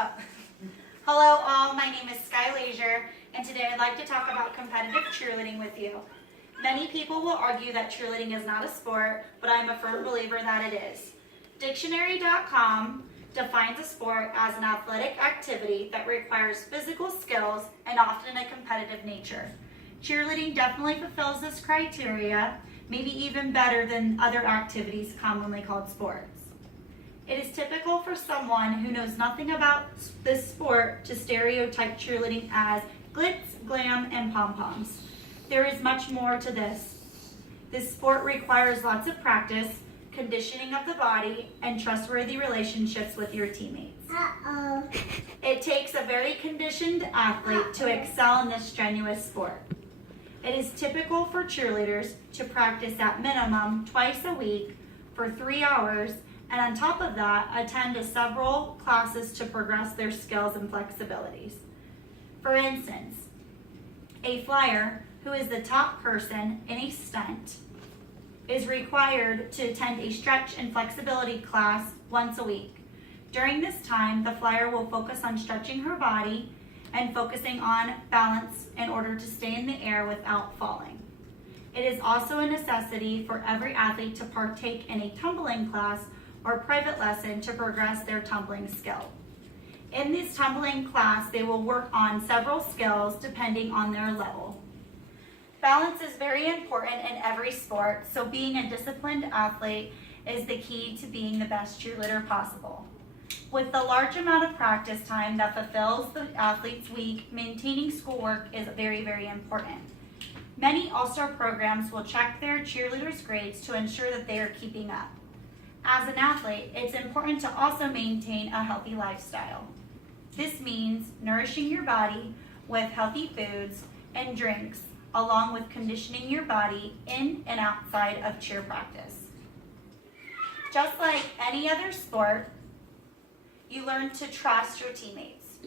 Oh. Hello all, my name is Skye Leasure, and today I'd like to talk about competitive cheerleading with you. Many people will argue that cheerleading is not a sport, but I'm a firm believer that it is. Dictionary.com defines a sport as an athletic activity that requires physical skills and often a competitive nature. Cheerleading definitely fulfills this criteria, maybe even better than other activities commonly called sports. It is typical for someone who knows nothing about this sport to stereotype cheerleading as glitz, glam, and pom-poms. There is much more to this. This sport requires lots of practice, conditioning of the body, and trustworthy relationships with your teammates. It takes a very conditioned athlete to excel in this strenuous sport. It is typical for cheerleaders to practice at minimum twice a week for 3 hours, and on top of that, attend several classes to progress their skills and flexibilities. For instance, a flyer who is the top person in a stunt is required to attend a stretch and flexibility class once a week. During this time, the flyer will focus on stretching her body and focusing on balance in order to stay in the air without falling. It is also a necessity for every athlete to partake in a tumbling class or private lesson to progress their tumbling skill. In this tumbling class, they will work on several skills depending on their level. Balance is very important in every sport, so being a disciplined athlete is the key to being the best cheerleader possible. With the large amount of practice time that fulfills the athlete's week, maintaining schoolwork is very, very important. Many all-star programs will check their cheerleaders' grades to ensure that they are keeping up. As an athlete, it's important to also maintain a healthy lifestyle. This means nourishing your body with healthy foods and drinks, along with conditioning your body in and outside of cheer practice. Just like any other sport, you learn to trust your teammates.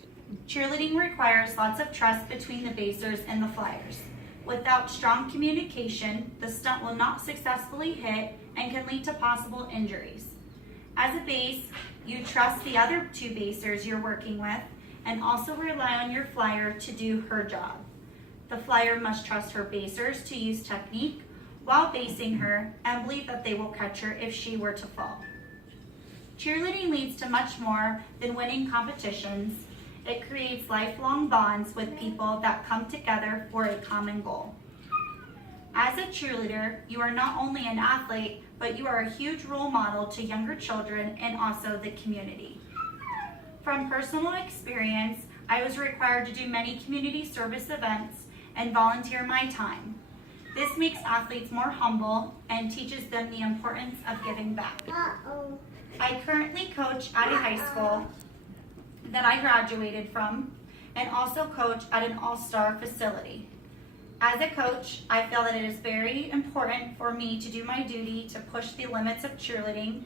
Cheerleading requires lots of trust between the basers and the flyers. Without strong communication, the stunt will not successfully hit and can lead to possible injuries. As a base, you trust the other two basers you're working with and also rely on your flyer to do her job. The flyer must trust her basers to use technique while basing her and believe that they will catch her if she were to fall. Cheerleading leads to much more than winning competitions. It creates lifelong bonds with people that come together for a common goal. As a cheerleader, you are not only an athlete, but you are a huge role model to younger children and also the community. From personal experience, I was required to do many community service events and volunteer my time. This makes athletes more humble and teaches them the importance of giving back. I currently coach at a high school that I graduated from and also coach at an all-star facility. As a coach, I feel that it is very important for me to do my duty to push the limits of cheerleading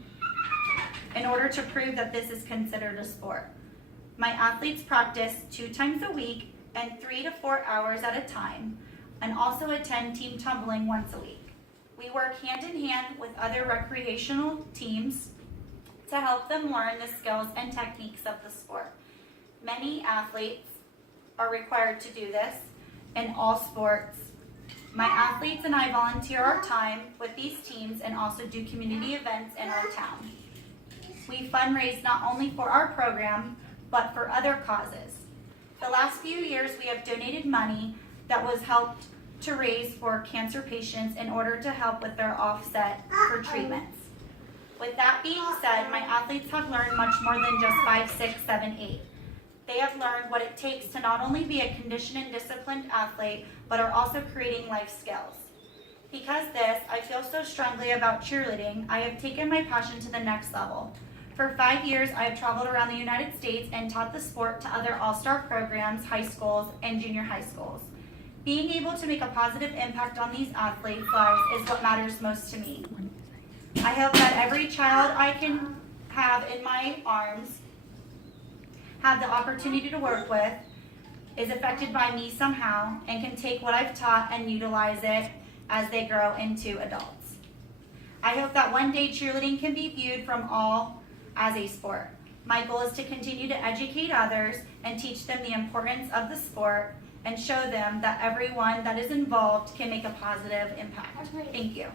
in order to prove that this is considered a sport. My athletes practice 2 times a week and 3 to 4 hours at a time, and also attend team tumbling once a week. We work hand in hand with other recreational teams to help them learn the skills and techniques of the sport. Many athletes are required to do this in all sports. My athletes and I volunteer our time with these teams and also do community events in our town. We fundraise not only for our program, but for other causes. The last few years, we have donated money that was helped to raise for cancer patients in order to help with their offset for treatments. With that being said, my athletes have learned much more than just 5, 6, 7, 8. They have learned what it takes to not only be a conditioned and disciplined athlete, but are also creating life skills. Because this, I feel so strongly about cheerleading, I have taken my passion to the next level. For 5 years, I have traveled around the United States and taught the sport to other all-star programs, high schools, and junior high schools. Being able to make a positive impact on these athletes' lives is what matters most to me. I hope that every child I can have in my arms, have the opportunity to work with, is affected by me somehow and can take what I've taught and utilize it as they grow into adults. I hope that one day cheerleading can be viewed from all as a sport. My goal is to continue to educate others and teach them the importance of the sport and show them that everyone that is involved can make a positive impact. Thank you.